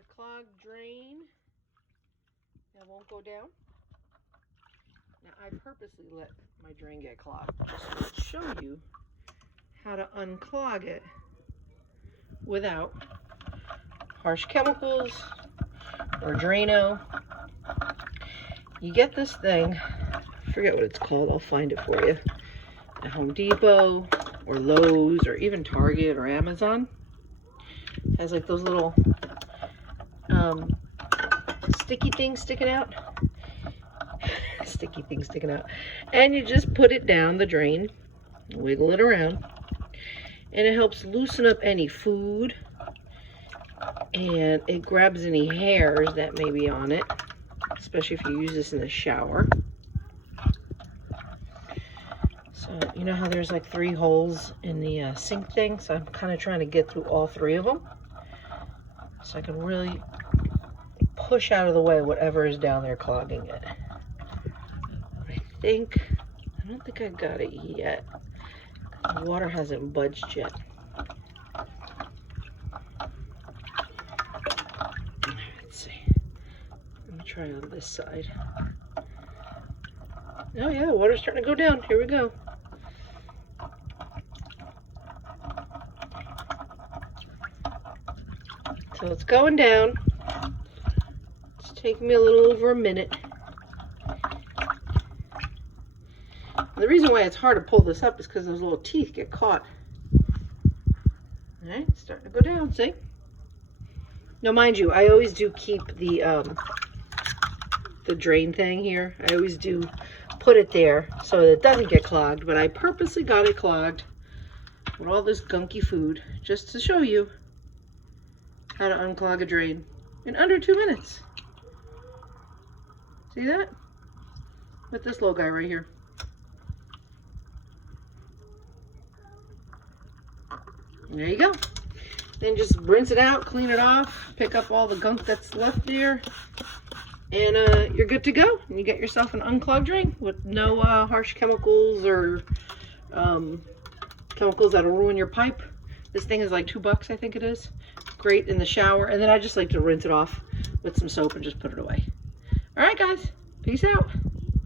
a clogged drain that won't go down. Now I purposely let my drain get clogged just to show you how to unclog it without harsh chemicals or Drano. You get this thing, I forget what it's called, I'll find it for you, at Home Depot or Lowe's or even Target or Amazon. It has like those little sticky things sticking out. Sticky things sticking out. And you just put it down the drain, wiggle it around, and it helps loosen up any food, and it grabs any hairs that may be on it, especially if you use this in the shower. So you know how there's like 3 holes in the sink thing? So I'm kind of trying to get through all 3 of them so I can really push out of the way whatever is down there clogging it. I don't think I got it yet. The water hasn't budged yet. Let's see. Let me try on this side. Oh yeah, the water's starting to go down. Here we go. So it's going down. It's taking me a little over a minute. The reason why it's hard to pull this up is because those little teeth get caught. All right, it's starting to go down, see? Now, mind you, I always do keep the drain thing here. I always do put it there so that it doesn't get clogged, but I purposely got it clogged with all this gunky food just to show you how to unclog a drain in under 2 minutes. See that? With this little guy right here. There you go. Then just rinse it out, clean it off, pick up all the gunk that's left there, and you're good to go. And you get yourself an unclogged drain with no harsh chemicals or chemicals that'll ruin your pipe. This thing is like $2, I think it is. Great in the shower. And then I just like to rinse it off with some soap and just put it away. All right, guys. Peace out.